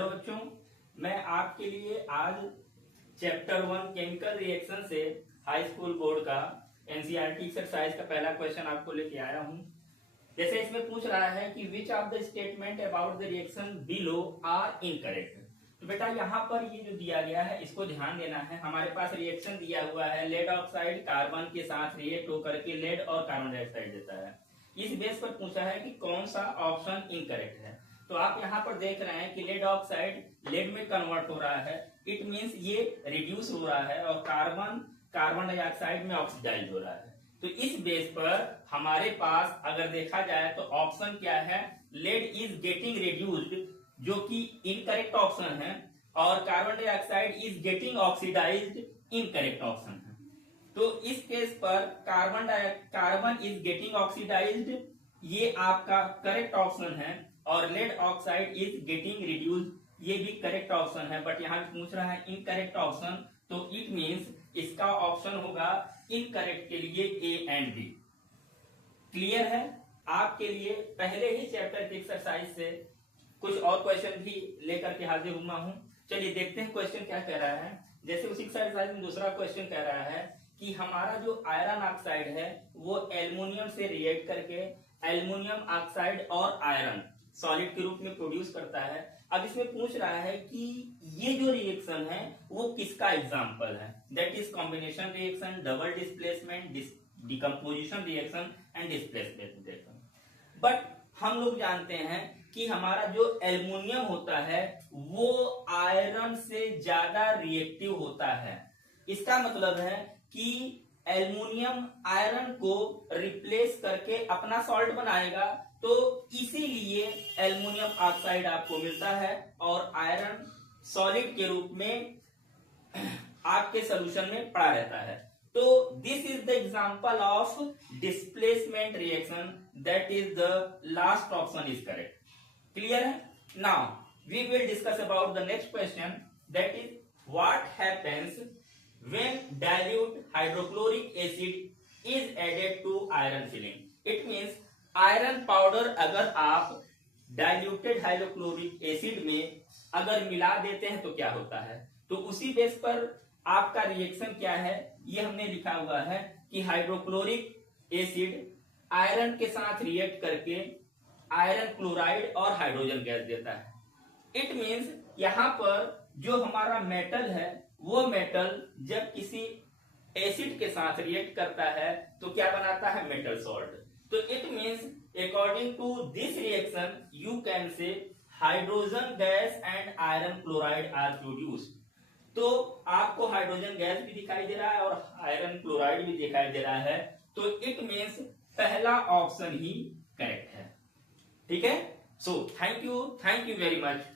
Hello बच्चों, मैं आपके लिए आज चैप्टर 1 केमिकल रिएक्शन से हाई स्कूल बोर्ड का एनसीईआरटी एक्सरसाइज का पहला क्वेश्चन आपको लेके आया हूं। जैसे इसमें पूछ रहा है कि which of the statement about the reaction below are incorrect. तो बेटा यहाँ पर ये जो दिया गया है इसको ध्यान देना है। हमारे पास रिएक्शन दिया हुआ है, लेड ऑक्साइड कार्बन के साथ रिएक्ट होकर के लेड और कार्बन डाइऑक्साइड देता है। इस बेस पर पूछा है कि कौन सा ऑप्शन इनकरेक्ट है। तो आप यहाँ पर देख रहे हैं कि लेड ऑक्साइड लेड में कन्वर्ट हो रहा है, इट मींस ये रिड्यूस हो रहा है, और कार्बन डाइऑक्साइड में ऑक्सीडाइज हो रहा है। तो इस बेस पर हमारे पास अगर देखा जाए तो ऑप्शन क्या है, लेड इज गेटिंग रिड्यूस्ड, जो कि इनकरेक्ट ऑप्शन है, और carbon dioxide is getting oxidised, incorrect option है। तो इस केस पर कार्बन इज गेटिंग ऑक्सीडाइज्ड, ये आपका करेक्ट ऑप्शन है, और lead oxide is getting reduced, ये भी करेक्ट ऑप्शन है। बट यहाँ पूछ रहा है इनकरेक्ट ऑप्शन, तो इट मींस इसका ऑप्शन होगा इनकरेक्ट के लिए ए एंड बी। क्लियर है? आपके लिए पहले ही चैप्टर के एक्सरसाइज से कुछ और क्वेश्चन भी लेकर के हाजिर हुआ हूं। चलिए देखते हैं क्वेश्चन क्या कह रहा है। जैसे उसी एक्सरसाइज में दूसरा क्वेश्चन कह रहा है कि हमारा जो आयरन ऑक्साइड है वो एल्युमिनियम से रिएक्ट करके एल्युमिनियम ऑक्साइड और आयरन सॉलिड के रूप में प्रोड्यूस करता है। अब इसमें पूछ रहा है कि ये जो रिएक्शन है वो किसका एग्जांपल है, that is combination reaction, double displacement, decomposition reaction and displacement reaction. But हम लोग जानते हैं कि हमारा जो एल्युमिनियम होता है वो आयरन से ज्यादा रिएक्टिव होता है। इसका मतलब है कि एल्युमिनियम आयरन को रिप्लेस करके अपना सॉल्ट बनाएगा, तो इसीलिए एल्युमिनियम ऑक्साइड आपको मिलता है और आयरन सॉलिड के रूप में आपके सॉल्यूशन में पड़ा रहता है। तो this is the example of displacement reaction, that is the last option is correct. Clear है? Now we will discuss about the next question, that is what happens when dilute hydrochloric acid is added to iron filling। it means iron powder अगर आप diluted hydrochloric acid में अगर मिला देते हैं तो क्या होता है। तो उसी बेस पर आपका रिएक्शन क्या है ये हमने लिखा हुआ है कि हाइड्रोक्लोरिक एसिड आयरन के साथ रिएक्ट करके आयरन क्लोराइड और हाइड्रोजन गैस देता है। इट मींस यहां पर जो हमारा मेटल है वो मेटल जब किसी एसिड के साथ रिएक्ट करता है तो क्या बनाता है, मेटल सॉल्ट। तो it means according to this reaction you can say hydrogen gas and iron chloride are produced. तो आपको हाइड्रोजन गैस भी दिखाई दे रहा है और आयरन क्लोराइड भी दिखाई दे रहा है, तो इट मींस पहला ऑप्शन ही करेक्ट है। ठीक है? So thank you very much.